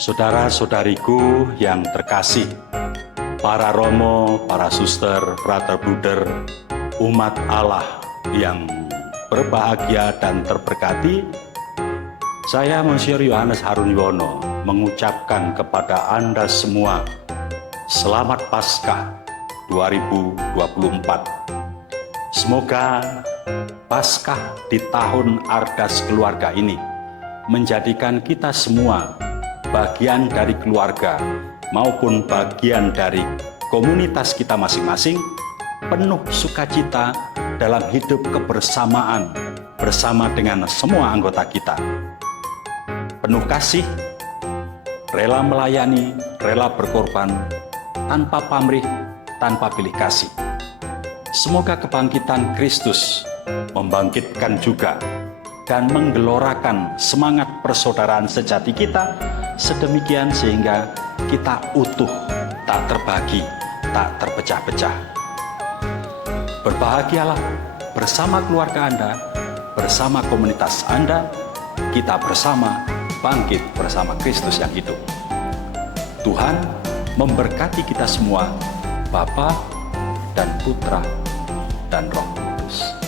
Saudara-saudariku yang terkasih, para romo, para suster, brother bruder, umat Allah yang berbahagia dan terberkati, saya Monsinyur Yohanes Harun Yuwono mengucapkan kepada Anda semua Selamat Paskah 2024. Semoga Paskah di tahun Ardas Keluarga ini menjadikan kita semua bagian dari keluarga maupun bagian dari komunitas kita masing-masing penuh sukacita dalam hidup kebersamaan bersama dengan semua anggota kita. Penuh kasih, rela melayani, rela berkorban, tanpa pamrih, tanpa pilih kasih. Semoga kebangkitan Kristus membangkitkan juga dan menggelorakan semangat persaudaraan sejati kita sedemikian sehingga kita utuh, tak terbagi, tak terpecah-pecah. Berbahagialah bersama keluarga Anda, bersama komunitas Anda, kita bersama bangkit bersama Kristus yang hidup. Tuhan memberkati kita semua, Bapa dan Putra dan Roh Kudus.